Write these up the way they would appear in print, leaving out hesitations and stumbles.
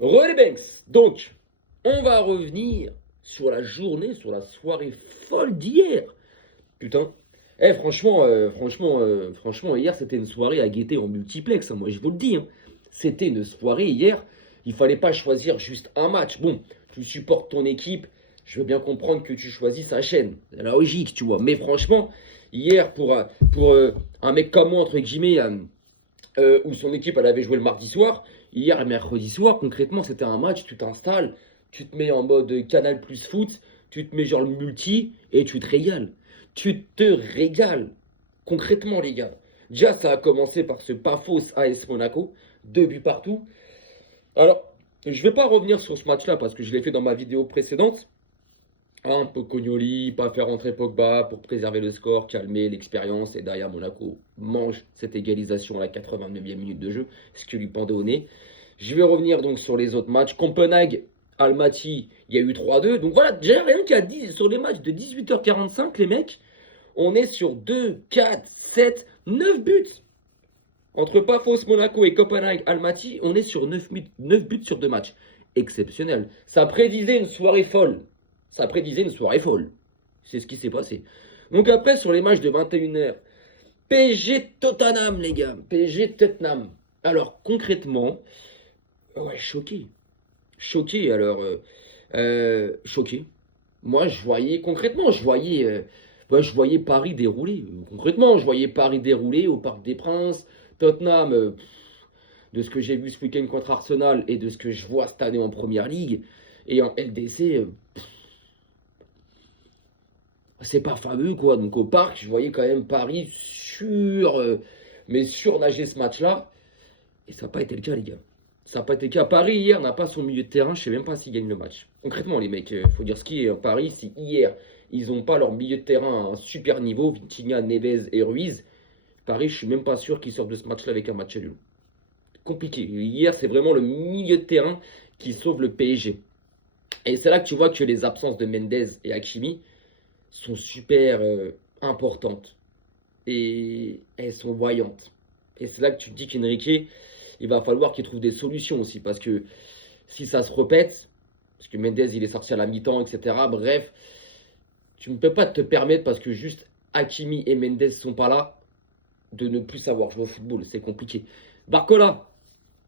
Relais Banks. Donc, on va revenir sur la journée, sur la soirée folle d'hier. Putain. Franchement, hier, c'était une soirée à guetter en multiplex, hein, moi, je vous le dis, hein. C'était une soirée hier. Il fallait pas choisir juste un match. Bon, tu supportes ton équipe. Je veux bien comprendre que tu choisis sa chaîne. C'est la logique, tu vois. Mais franchement, hier, pour un mec comme moi, entre guillemets, où son équipe elle avait joué le mardi soir. Hier, mercredi soir, concrètement, c'était un match. Tu t'installes, tu te mets en mode Canal Plus Foot, tu te mets genre le multi et tu te régales. Tu te régales. Concrètement, les gars. Déjà, ça a commencé par ce Pafos AS Monaco. 2 buts partout. Alors, je vais pas revenir sur ce match-là parce que je l'ai fait dans ma vidéo précédente. Un peu cognoli, pas faire rentrer Pogba pour préserver le score, calmer l'expérience. Et derrière, Monaco mange cette égalisation à la 89e minute de jeu, ce qui lui pendait au nez. Je vais revenir donc sur les autres matchs. Copenhague, Almaty, il y a eu 3-2. Donc voilà, déjà rien qu'à 10, sur les matchs de 18h45, les mecs, on est sur 2, 4, 7, 9 buts. Entre Pafos, Monaco et Copenhague, Almaty, on est sur 9 buts sur 2 matchs. Exceptionnel. Ça prédisait une soirée folle. Ça prédisait une soirée folle. C'est ce qui s'est passé. Donc après, sur les matchs de 21h, PSG Tottenham, les gars. PSG Tottenham. Alors, concrètement, ouais, choqué. Choqué, alors, choqué. Moi, je voyais, concrètement, je voyais Paris dérouler. Concrètement, je voyais Paris dérouler au Parc des Princes. Tottenham, de ce que j'ai vu ce week-end contre Arsenal et de ce que je vois cette année en Première Ligue et en LDC, c'est pas fameux, quoi. Donc au Parc, je voyais quand même Paris mais surnager ce match-là. Et ça n'a pas été le cas, les gars. Ça n'a pas été le cas. Paris, hier, n'a pas son milieu de terrain. Je sais même pas s'ils gagnent le match. Concrètement, les mecs, faut dire ce qui est. Paris, si hier, ils n'ont pas leur milieu de terrain à un super niveau, Vitinha, Neves et Ruiz, Paris, je suis même pas sûr qu'ils sortent de ce match-là avec un match nul. Compliqué. Hier, c'est vraiment le milieu de terrain qui sauve le PSG. Et c'est là que tu vois que les absences de Mendes et Hakimi sont super importantes. Et elles sont voyantes. Et c'est là que tu te dis qu'Enrique, il va falloir qu'il trouve des solutions aussi. Parce que si ça se répète, parce que Mendes, il est sorti à la mi-temps, etc. Bref, tu ne peux pas te permettre, parce que juste Hakimi et Mendes ne sont pas là, de ne plus savoir jouer au football. C'est compliqué. Barcola.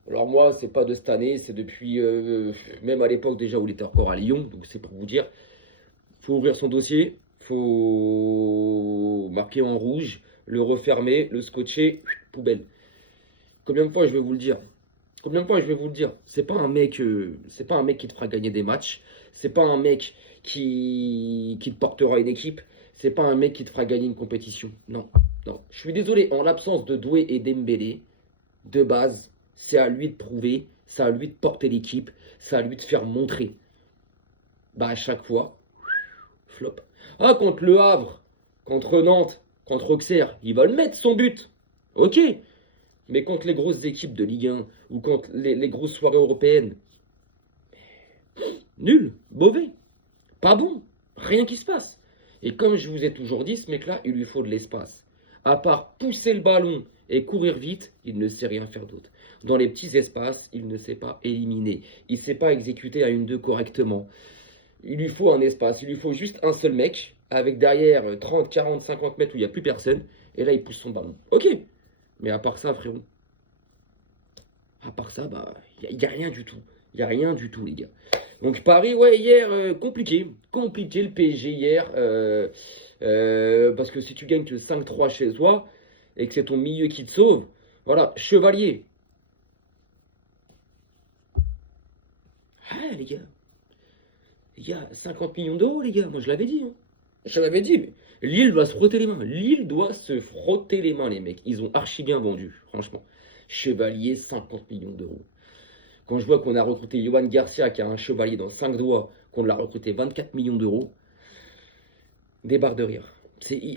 Alors moi, c'est pas de cette année, c'est depuis, même à l'époque déjà où il était encore à Lyon. Donc c'est pour vous dire, faut ouvrir son dossier, faut marquer en rouge, le refermer, le scotcher, poubelle. Combien de fois je vais vous le dire? Combien de fois je vais vous le dire? C'est pas un mec qui te fera gagner des matchs. C'est pas un mec qui te portera une équipe. C'est pas un mec qui te fera gagner une compétition. Non, non. Je suis désolé. En l'absence de Doué et Dembélé, de base, c'est à lui de prouver, c'est à lui de porter l'équipe, c'est à lui de faire montrer. Bah à chaque fois, flop. Ah, contre Le Havre, contre Nantes, contre Auxerre, il va le mettre son but. Ok. Mais contre les grosses équipes de Ligue 1 ou contre les grosses soirées européennes, nul, mauvais, pas bon, rien qui se passe. Et comme je vous ai toujours dit, ce mec-là, il lui faut de l'espace. À part pousser le ballon et courir vite, il ne sait rien faire d'autre. Dans les petits espaces, il ne sait pas éliminer. Il ne sait pas exécuter à 1-2 correctement. Il lui faut un espace, il lui faut juste un seul mec, avec derrière 30, 40, 50 mètres où il n'y a plus personne, et là il pousse son ballon. Ok, mais à part ça, frérot, à part ça, bah, il n'y a rien du tout. Il n'y a rien du tout, les gars. Donc Paris, ouais, hier, compliqué. Compliqué le PSG hier. Parce que si tu gagnes que 5-3 chez toi, et que c'est ton milieu qui te sauve, voilà, Chevalier. Ah, les gars. Les gars, 50 millions d'euros, les gars. Moi, je l'avais dit, hein. Je l'avais dit, mais Lille doit se frotter les mains. Lille doit se frotter les mains, les mecs. Ils ont archi bien vendu, franchement. Chevalier, 50 millions d'euros. Quand je vois qu'on a recruté Johan Garcia, qui a un chevalier dans 5 doigts, qu'on l'a recruté 24 millions d'euros, des barres de rire.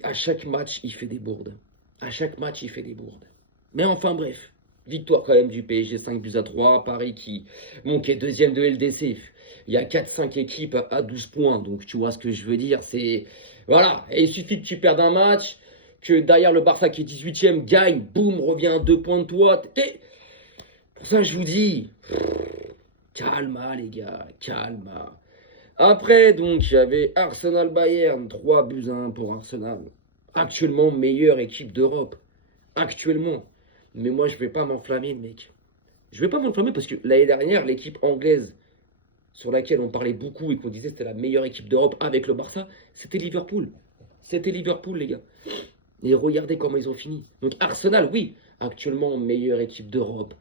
À chaque match, il fait des bourdes. À chaque match, il fait des bourdes. Mais enfin, bref. Victoire quand même du PSG, 5-3. Paris qui est deuxième de LDC. Il y a 4-5 équipes à 12 points. Donc tu vois ce que je veux dire. Voilà. Et il suffit que tu perdes un match, que derrière le Barça qui est 18ème gagne, boum, revient à 2 points de toi. Pour ça, je vous dis, Calma, les gars, calma. Après, donc, il y avait Arsenal-Bayern, 3-1 pour Arsenal. Actuellement, meilleure équipe d'Europe. Actuellement. Mais moi, je vais pas m'enflammer, mec. Je vais pas m'enflammer parce que l'année dernière, l'équipe anglaise sur laquelle on parlait beaucoup et qu'on disait c'était la meilleure équipe d'Europe avec le Barça, c'était Liverpool. C'était Liverpool, les gars. Et regardez comment ils ont fini. Donc Arsenal, oui, actuellement meilleure équipe d'Europe.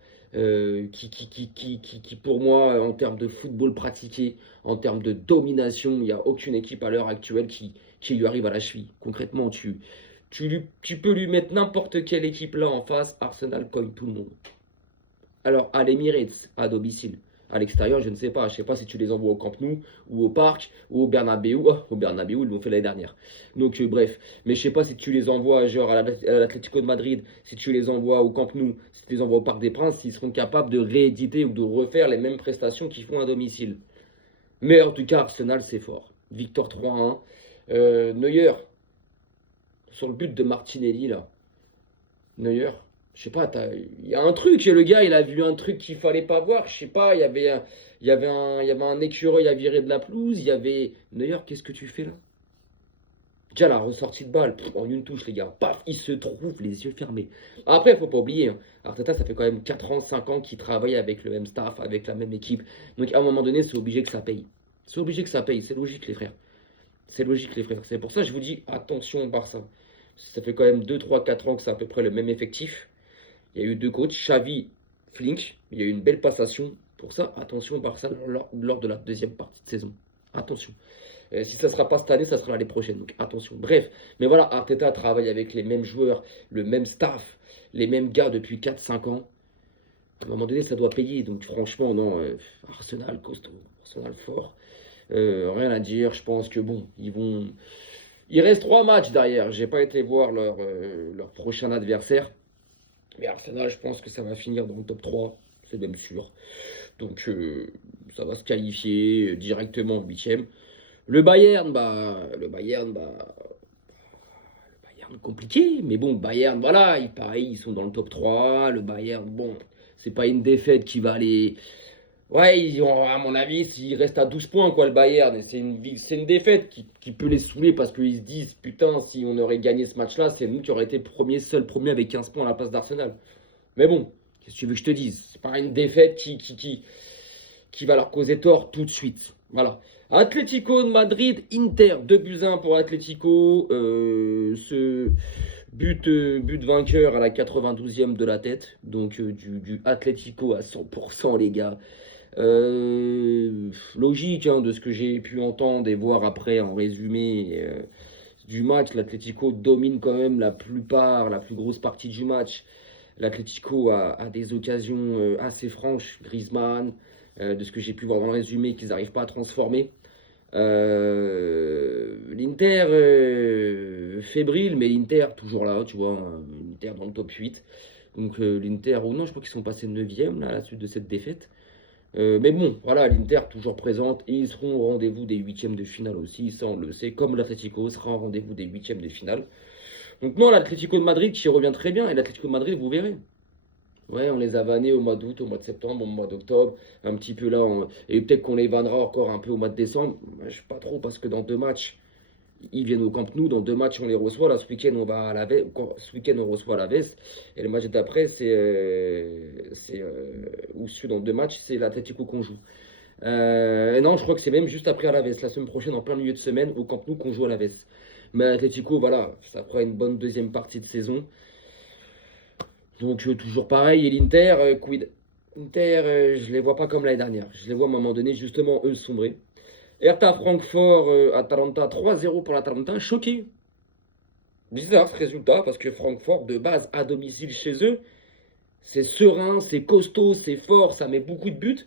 Qui, pour moi, en termes de football pratiqué, en termes de domination, il n'y a aucune équipe à l'heure actuelle qui lui arrive à la cheville. Concrètement, tu peux lui mettre n'importe quelle équipe là en face, Arsenal cogne tout le monde. Alors, à l'Emirates, à domicile. À l'extérieur, je ne sais pas. Je ne sais pas si tu les envoies au Camp Nou, ou au Parc, ou au Bernabeu. Oh, au Bernabeu, ils l'ont fait l'année dernière. Donc, bref. Mais je ne sais pas si tu les envoies genre à l'Atlético de Madrid, si tu les envoies au Camp Nou, si tu les envoies au Parc des Princes, s'ils seront capables de rééditer ou de refaire les mêmes prestations qu'ils font à domicile. Mais en tout cas, Arsenal, c'est fort. Victoire 3-1. Neuer, sur le but de Martinelli, là. Neuer, je sais pas, il y a un truc, le gars, il a vu un truc qu'il fallait pas voir, je sais pas, il y avait un écureuil à virer de la pelouse, il y avait... Neuer, qu'est-ce que tu fais là? Déjà, la ressortie de balle, en une touche, les gars, paf, il se trouve les yeux fermés. Après, il faut pas oublier, hein, Arteta, ça fait quand même 4 ans, 5 ans qu'il travaille avec le même staff, avec la même équipe. Donc, à un moment donné, c'est obligé que ça paye. C'est obligé que ça paye, c'est logique, les frères. C'est logique, les frères. C'est pour ça que je vous dis, attention au Barça. Ça fait quand même 2, 3, 4 ans que c'est à peu près le même effectif. Il y a eu deux coachs, Xavi, Flink. Il y a eu une belle passation. Pour ça, attention au Barça lors de la deuxième partie de saison. Attention. Si ça ne sera pas cette année, ça sera l'année prochaine. Donc attention. Bref. Mais voilà, Arteta travaille avec les mêmes joueurs, le même staff, les mêmes gars depuis 4, 5 ans. À un moment donné, ça doit payer. Donc franchement, non. Arsenal costaud. Arsenal fort. Rien à dire. Je pense que bon, ils vont. Il reste 3 matchs derrière. J'ai pas été voir leur prochain adversaire. Mais Arsenal, je pense que ça va finir dans le top 3, c'est même sûr. Donc ça va se qualifier directement en huitième. Le Bayern compliqué, mais bon, Bayern, voilà, pareil, ils sont dans le top 3. Le Bayern, bon, c'est pas une défaite qui va aller. Ouais, à mon avis, s'ils restent à 12 points, quoi, le Bayern, et c'est une défaite qui peut les saouler parce qu'ils se disent, putain, si on aurait gagné ce match-là, c'est nous qui aurions été seul premier avec 15 points à la place d'Arsenal. Mais bon, qu'est-ce que tu veux que je te dise? C'est pas une défaite qui va leur causer tort tout de suite. Voilà. Atlético de Madrid, Inter, 2-1 pour Atlético. Ce but vainqueur à la 92e de la tête. Donc du Atlético à 100%, les gars. Logique, hein, de ce que j'ai pu entendre et voir après en résumé du match. L'Atlético domine quand même la plus grosse partie du match. L'Atlético a des occasions assez franches. Griezmann, de ce que j'ai pu voir dans le résumé, qu'ils n'arrivent pas à transformer. L'Inter fébrile, mais l'Inter toujours là, tu vois, l'Inter dans le top 8. Donc l'Inter, ou non, je crois qu'ils sont passés 9e là, à la suite de cette défaite. Mais bon, voilà, l'Inter toujours présente et ils seront au rendez-vous des huitièmes de finale aussi, ça on le sait, comme l'Atlético sera au rendez-vous des huitièmes de finale. Donc non, l'Atlético de Madrid qui revient très bien, et l'Atlético de Madrid, vous verrez. Ouais, on les a vannés au mois d'août, au mois de septembre, au mois d'octobre, un petit peu là, et peut-être qu'on les vannera encore un peu au mois de décembre. Je ne sais pas trop, parce que dans 2 matchs, ils viennent au Camp Nou, dans 2 matchs on les reçoit, là ce week-end on va à ce week-end on reçoit à la Veste, et le match d'après ou celui dans 2 matchs, c'est l'Atlético qu'on joue. Non, je crois que c'est même juste après à la Veste, la semaine prochaine en plein milieu de semaine au Camp Nou qu'on joue à la Veste. Mais l'Atlético, voilà, ça fera une bonne deuxième partie de saison. Donc toujours pareil, et l'Inter, quid? Inter, je les vois pas comme l'année dernière. Je les vois à un moment donné, justement, eux sombrer. Hertha Francfort, Atalanta, 3-0 pour l'Atalanta, choqué. Bizarre ce résultat, parce que Francfort, de base, à domicile chez eux, c'est serein, c'est costaud, c'est fort, ça met beaucoup de buts.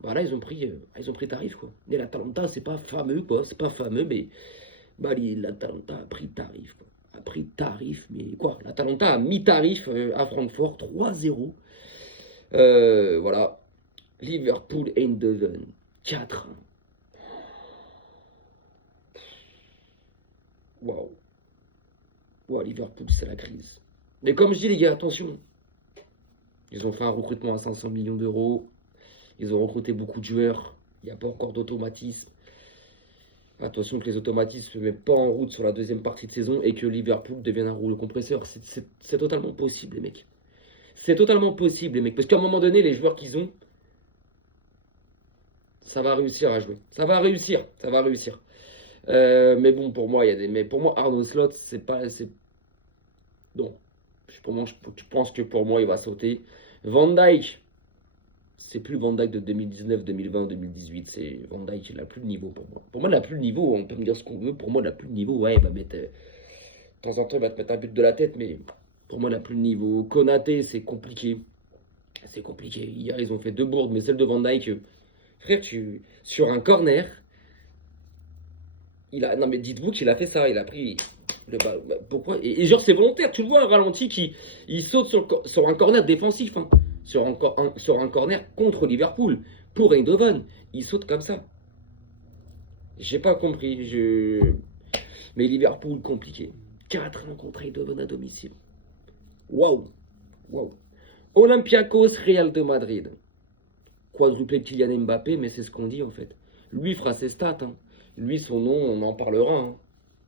Voilà, ils ont pris tarif, quoi. Et l'Atalanta, c'est pas fameux, quoi. C'est pas fameux, mais bah, l'Atalanta a pris tarif, quoi. A pris tarif, mais quoi? L'Atalanta a mis tarif à Francfort, 3-0. Voilà. Liverpool Eindhoven, 4-1. Waouh. Wow, Liverpool, c'est la crise. Mais comme je dis, les gars, attention. Ils ont fait un recrutement à 500 millions d'euros. Ils ont recruté beaucoup de joueurs. Il n'y a pas encore d'automatisme. Attention que les automatismes ne se mettent pas en route sur la deuxième partie de saison et que Liverpool devienne un rouleau compresseur. C'est totalement possible, les mecs. C'est totalement possible, les mecs. Parce qu'à un moment donné, les joueurs qu'ils ont, ça va réussir à jouer. Ça va réussir. Ça va réussir. Mais bon, pour moi, il y a des. Mais pour moi, Arnaud Slot, c'est pas. Non. Je pense que pour moi, il va sauter. Van Dijk, c'est plus Van Dijk de 2019, 2020, 2018. C'est Van Dijk, il n'a plus de niveau pour moi. Pour moi, il n'a plus de niveau. On peut me dire ce qu'on veut. Pour moi, il n'a plus de niveau. Ouais, il va mettre. De temps en temps, il va te mettre un but de la tête. Mais pour moi, il n'a plus de niveau. Konaté, c'est compliqué. C'est compliqué. Hier, ils ont fait 2 bourdes. Mais celle de Van Dijk, frère, sur un corner. Non, mais dites-vous qu'il a fait ça. Il a pris. Pourquoi et genre, c'est volontaire. Tu le vois, un ralenti qui il saute sur un corner défensif. Hein. Sur un corner contre Liverpool. Pour Eindhoven. Il saute comme ça. J'ai pas compris. Mais Liverpool, compliqué. 4-1 contre Eindhoven à domicile. Waouh. Waouh. Olympiakos, Real de Madrid. Quadruplé Kylian Mbappé, mais c'est ce qu'on dit en fait. Lui fera ses stats. Hein. Lui, son nom, on en parlera. Hein.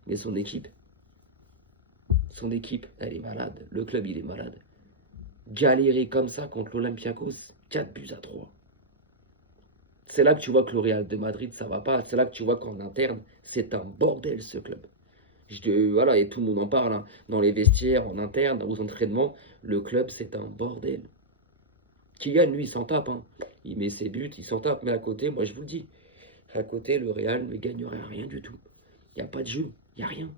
Mais son équipe, elle est malade. Le club, il est malade. Galérer comme ça contre l'Olympiakos, 4-3. C'est là que tu vois que le Real de Madrid, ça va pas. C'est là que tu vois qu'en interne, c'est un bordel ce club. Voilà, et tout le monde en parle. Hein. Dans les vestiaires, en interne, aux entraînements, le club, c'est un bordel. Kylian, lui, il s'en tape. Hein. Il met ses buts, il s'en tape. Mais à côté, moi, je vous le dis, à côté, le Real ne gagnerait rien du tout. Il n'y a pas de jeu, il n'y a rien.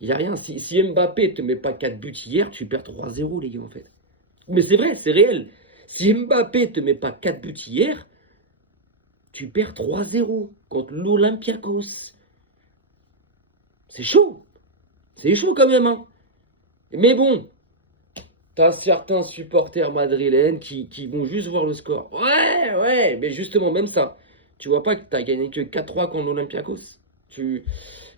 Il n'y a rien. Si Mbappé ne te met pas 4 buts hier, tu perds 3-0, les gars, en fait. Mais c'est vrai, c'est réel. Si Mbappé ne te met pas 4 buts hier, tu perds 3-0 contre l'Olympiakos. C'est chaud. C'est chaud quand même. Hein. Mais bon, t'as certains supporters madrilènes qui vont juste voir le score. Ouais, mais justement, même ça. Tu vois pas que t'as gagné que 4-3 contre l'Olympiakos.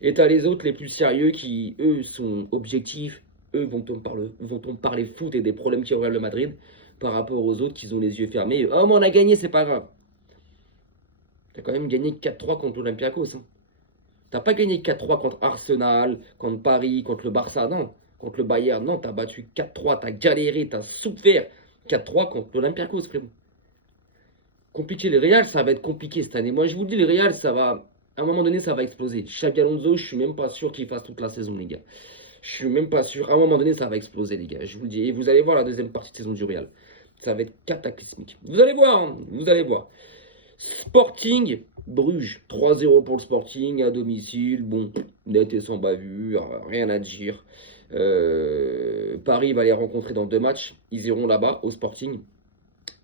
Et t'as les autres les plus sérieux qui, eux, sont objectifs. Eux vont t'en parler foot et des problèmes qu'il y aurait le Madrid par rapport aux autres qui ont les yeux fermés. Oh, mais on a gagné, c'est pas grave. T'as quand même gagné 4-3 contre l'Olympiakos. Hein. T'as pas gagné 4-3 contre Arsenal, contre Paris, contre le Barça, non. Contre le Bayern, non. T'as battu 4-3, t'as galéré, t'as souffert. 4-3 contre l'Olympiakos, frérot. Compliqué, le Real, ça va être compliqué cette année. Moi, je vous le dis, le Real, ça va... À un moment donné, ça va exploser. Xabi Alonso, je suis même pas sûr qu'il fasse toute la saison, les gars. Je suis même pas sûr. À un moment donné, ça va exploser, les gars. Je vous le dis. Et vous allez voir la deuxième partie de saison du Real. Ça va être cataclysmique. Vous allez voir, hein, vous allez voir. Sporting, Bruges. 3-0 pour le Sporting, à domicile. Bon, net et sans bavure, rien à dire. Paris va les rencontrer dans 2 matchs. Ils iront là-bas, au Sporting.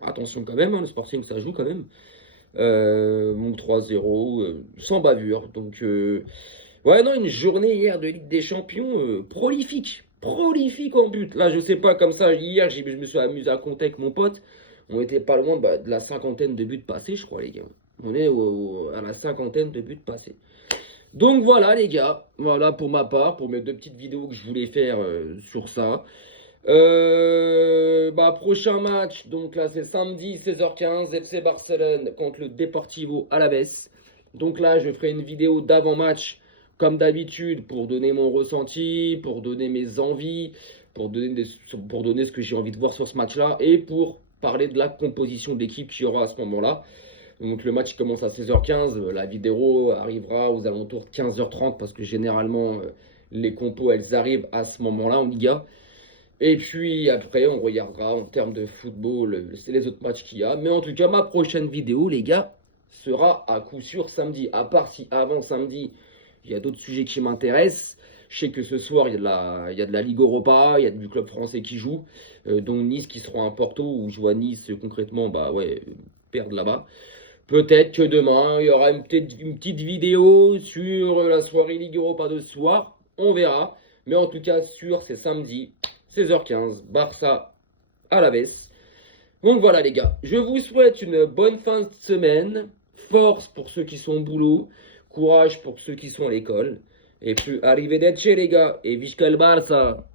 Attention quand même, hein, le Sporting, ça joue quand même. Bon, 3-0, sans bavure. Donc, ouais, non, une journée hier de Ligue des Champions prolifique. Prolifique en but. Là, je sais pas, comme ça, hier, je me suis amusé à compter avec mon pote. On était pas loin de la 50aine de buts passés, je crois, les gars. On est à la 50aine de buts passés. Donc voilà, les gars. Voilà pour ma part, pour mes 2 petites vidéos que je voulais faire sur ça. Prochain match, donc là c'est samedi 16h15, FC Barcelone contre le Deportivo Alavés. Donc là je ferai une vidéo d'avant-match comme d'habitude pour donner mon ressenti, pour donner mes envies, pour donner ce que j'ai envie de voir sur ce match-là et pour parler de la composition de l'équipe qu'il y aura à ce moment-là. Donc le match commence à 16h15, la vidéo arrivera aux alentours de 15h30 parce que généralement les compos elles arrivent à ce moment-là en Liga. Et puis après, on regardera en termes de football, c'est les autres matchs qu'il y a. Mais en tout cas, ma prochaine vidéo, les gars, sera à coup sûr samedi. À part si avant samedi, il y a d'autres sujets qui m'intéressent. Je sais que ce soir, il y a de la Ligue Europa, il y a du club français qui joue, dont Nice qui sera à Porto, où je vois Nice concrètement perdre là-bas. Peut-être que demain, il y aura une petite vidéo sur la soirée Ligue Europa de ce soir. On verra. Mais en tout cas, sûr, c'est samedi. 16h15, Barça à la baisse. Donc voilà les gars, je vous souhaite une bonne fin de semaine. Force pour ceux qui sont au boulot. Courage pour ceux qui sont à l'école. Et puis arrivederci les gars. Et visca le Barça.